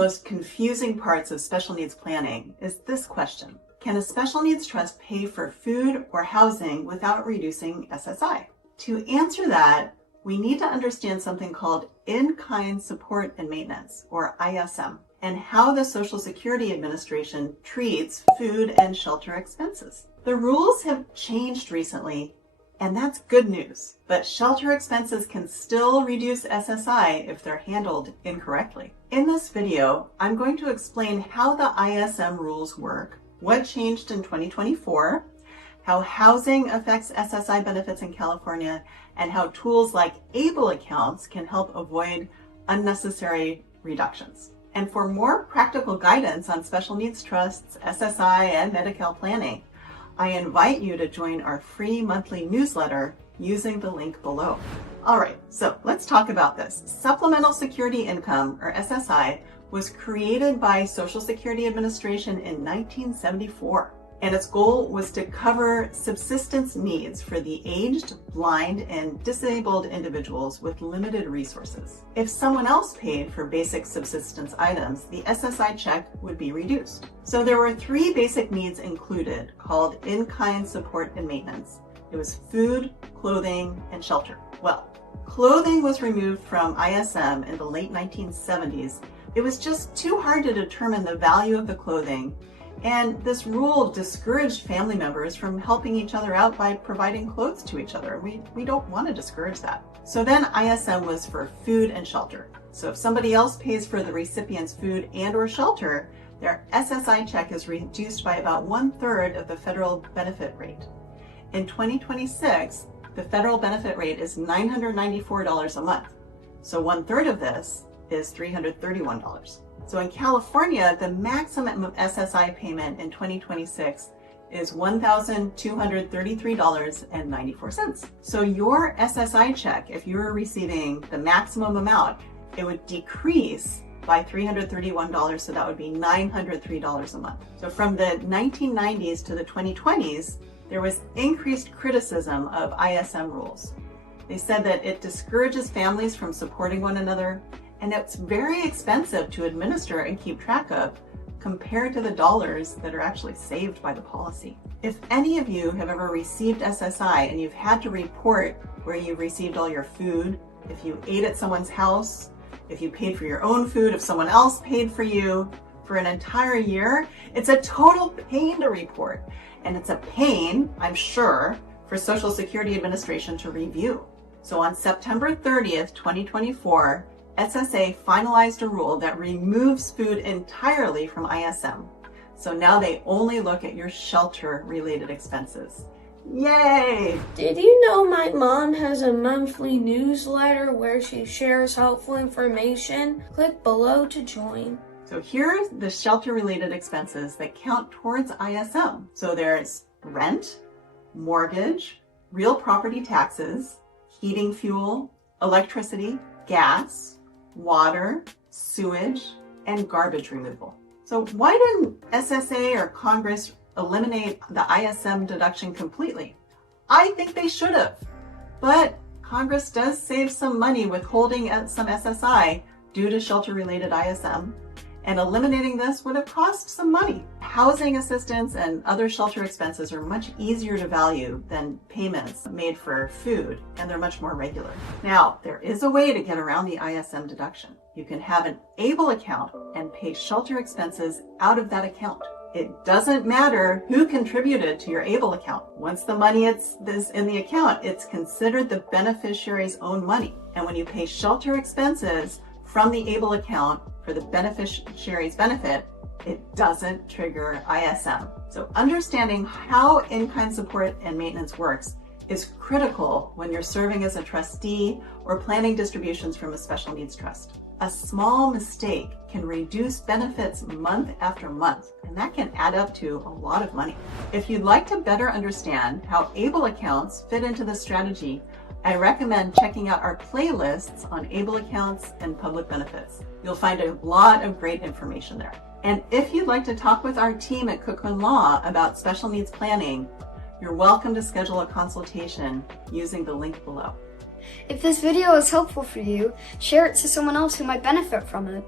most confusing parts of special needs planning is this question. Can a special needs trust pay for food or housing without reducing SSI? To answer that, we need to understand something called in-kind support and maintenance, or ISM, and how the Social Security Administration treats food and shelter expenses. The rules have changed recently, and that's good news, but shelter expenses can still reduce SSI if they're handled incorrectly. In this video, I'm going to explain how the ISM rules work, what changed in 2024, how housing affects SSI benefits in California, and how tools like ABLE accounts can help avoid unnecessary reductions. And for more practical guidance on special needs trusts, SSI, and Medi-Cal planning, I invite you to join our free monthly newsletter using the link below. All right, so let's talk about this. Supplemental Security Income, or SSI, was created by Social Security Administration in 1974. And its goal was to cover subsistence needs for the aged, blind, and disabled individuals with limited resources. If someone else paid for basic subsistence items, the SSI check would be reduced. So there were three basic needs included, called in-kind support and maintenance. It was food, clothing, and shelter. Well, clothing was removed from ISM in the late 1970s. It was just too hard to determine the value of the clothing, and this rule discouraged family members from helping each other out by providing clothes to each other. We don't want to discourage that. So then ISM was for food and shelter. So if somebody else pays for the recipient's food and or shelter, their SSI check is reduced by about 1/3 of the federal benefit rate. In 2026, the federal benefit rate is $994 a month. So 1/3 of this is $331. So in California, the maximum SSI payment in 2026 is $1,233.94. So your SSI check, if you're receiving the maximum amount, it would decrease by $331, so that would be $903 a month. So from the 1990s to the 2020s, there was increased criticism of ISM rules. They said that it discourages families from supporting one another, and it's very expensive to administer and keep track of compared to the dollars that are actually saved by the policy. If any of you have ever received SSI and you've had to report where you received all your food, if you ate at someone's house, if you paid for your own food, if someone else paid for you for an entire year, it's a total pain to report. And it's a pain, I'm sure, for Social Security Administration to review. So on September 30th, 2024, SSA finalized a rule that removes food entirely from ISM. So now they only look at your shelter-related expenses. Yay! Did you know my mom has a monthly newsletter where she shares helpful information? Click below to join. So here's the shelter-related expenses that count towards ISM. So there's rent, mortgage, real property taxes, heating fuel, electricity, gas, water, sewage, and garbage removal. So why didn't SSA or Congress eliminate the ISM deduction completely? I think they should have, but Congress does save some money withholding some SSI due to shelter-related ISM, and eliminating this would have cost some money. Housing assistance and other shelter expenses are much easier to value than payments made for food, and they're much more regular. Now, there is a way to get around the ISM deduction. You can have an ABLE account and pay shelter expenses out of that account. It doesn't matter who contributed to your ABLE account. Once the money is in the account, it's considered the beneficiary's own money. And when you pay shelter expenses from the ABLE account for the beneficiary's benefit, it doesn't trigger ISM. So understanding how in-kind support and maintenance works is critical when you're serving as a trustee or planning distributions from a special needs trust. A small mistake can reduce benefits month after month, and that can add up to a lot of money. If you'd like to better understand how ABLE accounts fit into the strategy, I recommend checking out our playlists on ABLE accounts and public benefits. You'll find a lot of great information there. And if you'd like to talk with our team at Cookman Law about special needs planning, you're welcome to schedule a consultation using the link below. If this video is helpful for you, share it to someone else who might benefit from it.